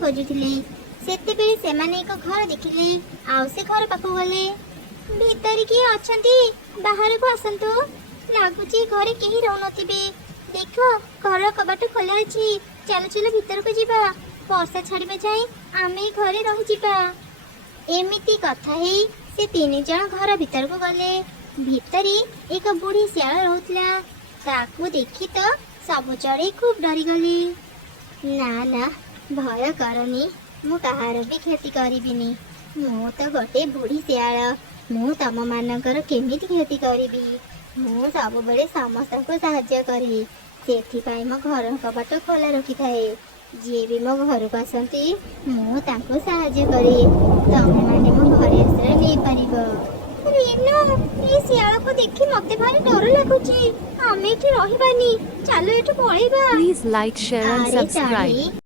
खोजुथिले। सेतेबेले सेमाने एक घर देखिले आउ से घर पाखु गले। भीतर किए अछंती बाहर को आसंतु लागुची घरे केही रहनथिबे। देखो घर कबाट खोला अछि। चलो चलो भीतर को जीवा वर्षा छाड़िबे जाए आमे घरे रहि जीवा। एमिति कथा हेई से तीन जन घर भीतर को गले। भीतरी एक बुढ़ी सियाल रहउतला। ताकू देखी तो सब चढ़े खूब डरी गले। ना ना भय करनी मु कहार भी क्षति करिबिनी। मु तो गोटे बुढ़ी सियाल मु तम मानकर केमिति क्षति करिबी। मु सब बेले समस्त को साहाय्य करी। सेथिपाई मो घर कबाट खोला रखी थाए। जी भी मो घर को आसंती मु तांको साहाय्य करी। तमे माने मो घरे आश्रय नहीं पारिबो। रीनू ए सियाल को देखि मते भारी डर लागुची। आमे एठी रहिबानी चलो एठु पळेबा। Please like, share and अरे subscribe. चाही